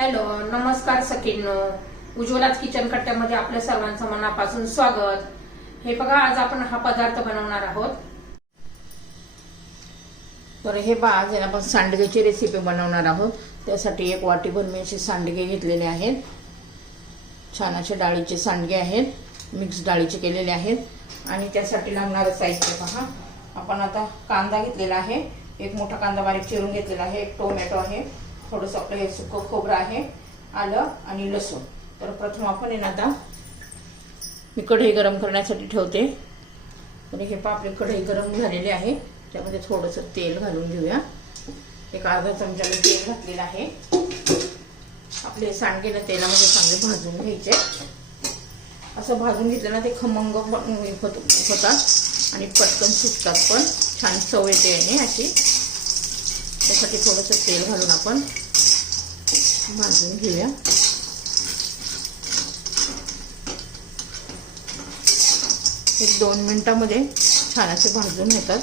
Hello, नमस्कार सखींनो. उज्ज्वलाच kitchen कट्ट्यामध्ये आपल्या सर्वांचं मनापासून स्वागत. हे बघा, आज आपण हा पदार्थ बनवणार आहोत. तर हे पहा, आज आपण सांडग्याची रेसिपी बनवणार आहोत. त्यासाठी एक वाटीभर मी असे सांडगे घेतलेले आहेत. छान असे डाळीचे सांडगे आहेत, मिक्स डाळीचे केलेले आहेत. आणि त्यासाठी लागणारं साहित्य पहा. आपण आता कांदा घेतलेला आहे, एक मोठा कांदा बारीक चिरून घेतलेला आहे, एक टोमॅटो आहे, थोडंसं आपलं हे सुकं खोबरं आहे, आलं आणि लसूण. तर प्रथम आपण आता मी कढई गरम करण्यासाठी ठेवते. तर हे पहा, आपली कढई गरम झालेली आहे. त्यामध्ये थोडंसं तेल घालून घेऊया. एक अर्धा चमचा मी तेल घातलेलं आहे. आपले सांडगे ना तेलामध्ये चांगले भाजून घ्यायचे. असं भाजून घेतलं ना ते खमंग होतात आणि पटकन सुटतात, पण छान चव येते याने अशी. त्यासाठी थोडंसं तेल घालून आपण भाजून घेऊया. एक 2 मिनिटांमध्ये छान असे भाजून होतात.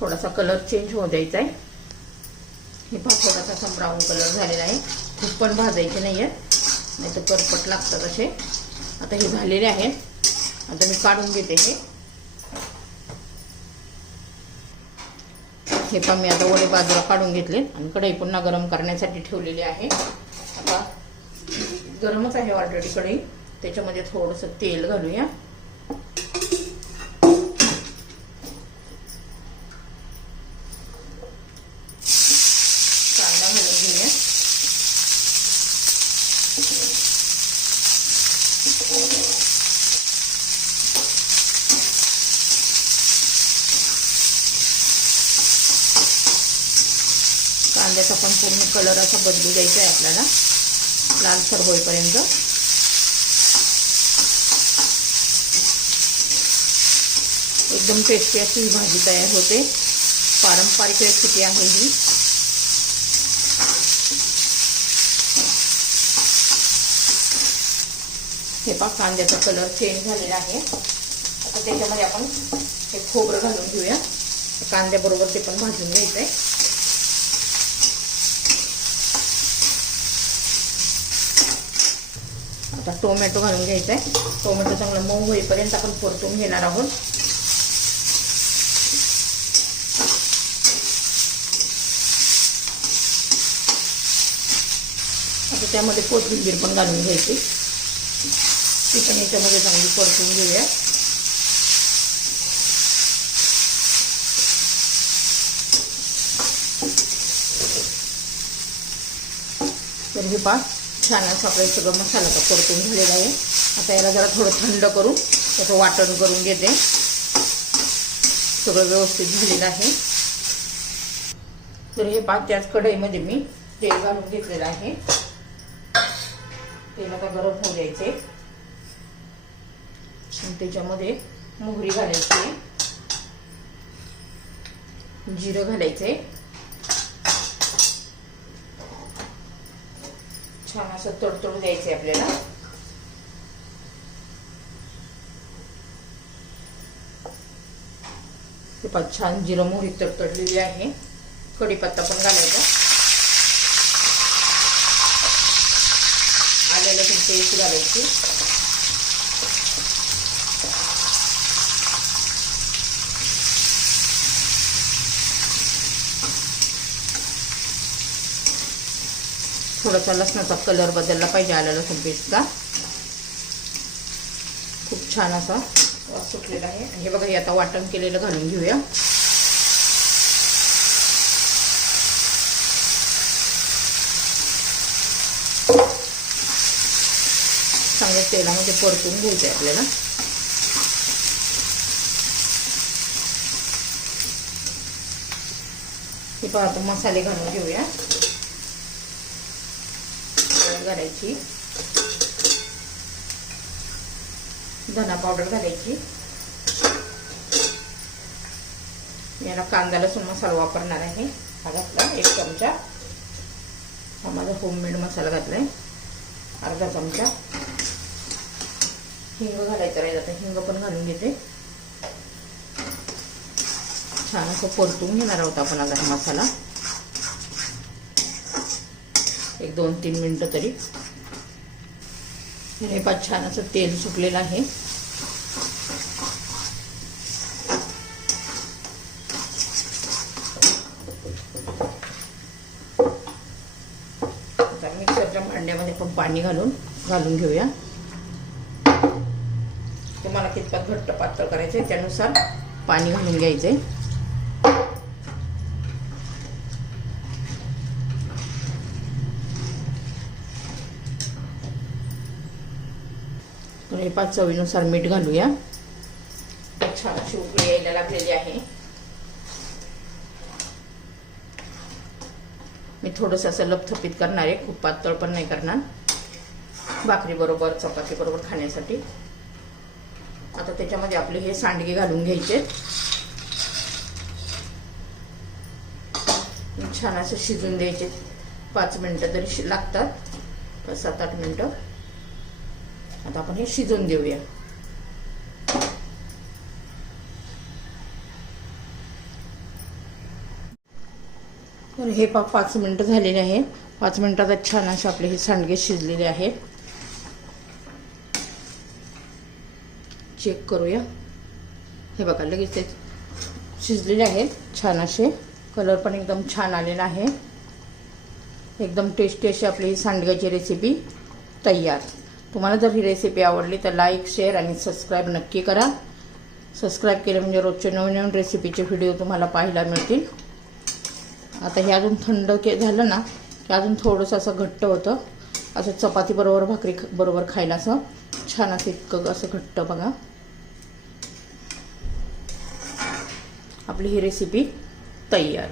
थोडासा कलर चेंज होऊ द्यायचा आहे. हे पहा, थोडासा ब्राऊन कलर झालेला आहे. खूप पण भाजायचे नाही आहेत, नाही तर करपट लागतात असे. आता हे झालेले आहेत. आता मी काढून घेते हे पहा, मी आता वडे बाजूला काढून घेतले आणि कढई पुन्हा गरम करण्यासाठी ठेवलेली आहे. आता गरमच आहे ऑलरेडी कढई. त्याच्यामध्ये थोडंसं तेल घालूया. कांदा घालून घेऊया. कांद्याचा पण पूर्ण कलर असा बदलू द्यायचा आहे आपल्याला, लालसर होईपर्यंत. एकदम टेस्टी अशी ही भाजी तयार होते. पारंपरिक रेसिपी आहे ही. हे पहा, कांद्याचा कलर चेंज झालेला आहे. आता त्याच्यामध्ये आपण हे खोबरं घालून घेऊया. कांद्याबरोबर ते पण भाजून घ्यायचं आहे. आता टोमॅटो घालून घ्यायचा आहे. टोमॅटो चांगला मऊ होईपर्यंत आपण परतून घेणार आहोत. आता त्यामध्ये कोथिंबीर पण घालून घ्यायची. ती पण याच्यामध्ये चांगली परतून घेऊया. तर हे पहा, छान असं आपलं सगळं मसाला परतून झालेला आहे. आता याला जरा थोडं थंड करून त्याचं वाटण करून घेते. सगळं व्यवस्थित झालेलं आहे. तर हे पहा, त्याच कढईमध्ये मी तेल घालून घेतलेलं आहे. तेल आता गरम होऊ द्यायचे. त्याच्यामध्ये मोहरी घालायची, जिरं घालायचे. छान असं तडतडू द्यायचे आपल्याला. ते पण छान जिरं मोहरी तडतडलेली आहे. कढीपत्ता पण घालायचा. आलं लसूण पेस्ट घालायची. थोडासा लसणाचा कलर बदलला पाहिजे आलं लसूण पेस्टचा. खूप छान असा वास सुटलेला आहे. आणि हे बघा, हे आता वाटण केलेलं घालून घेऊया. चांगल्या तेलामध्ये परतून घ्यायचं आहे आपल्याला. हे पहा, आता मसाले घालून घेऊया. घालायची, धना पावडर घालायची. याला कांदा लसूण मसाला वापरणार आहे. हा घातला 1 चमचा. हा माझा होममेड मसाला घातलाय. अर्धा चमचा हिंग घालायचं राहील. आता हिंग पण घालून घेते. छान असं परतून घेणार आहोत आपण आता हा मसाला, एक 2-3 मिनिटं तरी. हे पण छान असं तेल सुटलेलं आहे. आता मिक्सरच्या भांड्यामध्ये पण पाणी घालून घेऊया. तुम्हाला कितपत घट्ट पातळ करायचंय त्यानुसार पाणी घालून घ्यायचंय. हे 5 चवीनुसार मीठ घालूया. छान अशी उकळी यायला लागलेली आहे. मी थोडंसं असं लपथपीत करणार आहे, खूप पातळ पण नाही करणार, भाकरी बरोबर चपाती बरोबर खाण्यासाठी. आता त्याच्यामध्ये आपले हे सांडगे घालून घ्यायचे. छान असं शिजून द्यायचे. 5 मिनिटं तरी लागतात, 7-8 मिनिटं. आता आपण हे शिजून देऊया. तर हे 5 मिनिटं झालेले आहे. 5 मिनिटात छान असे आपले हे सांडगे शिजलेले आहेत. चेक करूया. हे बघा लगेच ते शिजलेले आहेत. छान असे कलर पण एकदम छान आलेला आहे. एकदम टेस्टी अशी आपली ही सांडग्याची रेसिपी तयार. तुम्हाला जर ही रेसिपी आवडली तर लाईक, शेअर आणि सबस्क्राईब नक्की करा. सबस्क्राईब केलं म्हणजे रोजचे नवीन रेसिपीचे व्हिडिओ तुम्हाला पाहायला मिळतील. आता हे अजून थंड झालं ना की अजून थोडंसं असं घट्ट होतं. असं चपाती बरोबर भाकरी बरोबर खायला असं छान असं इतकं असं घट्ट. बघा आपली ही रेसिपी तयार.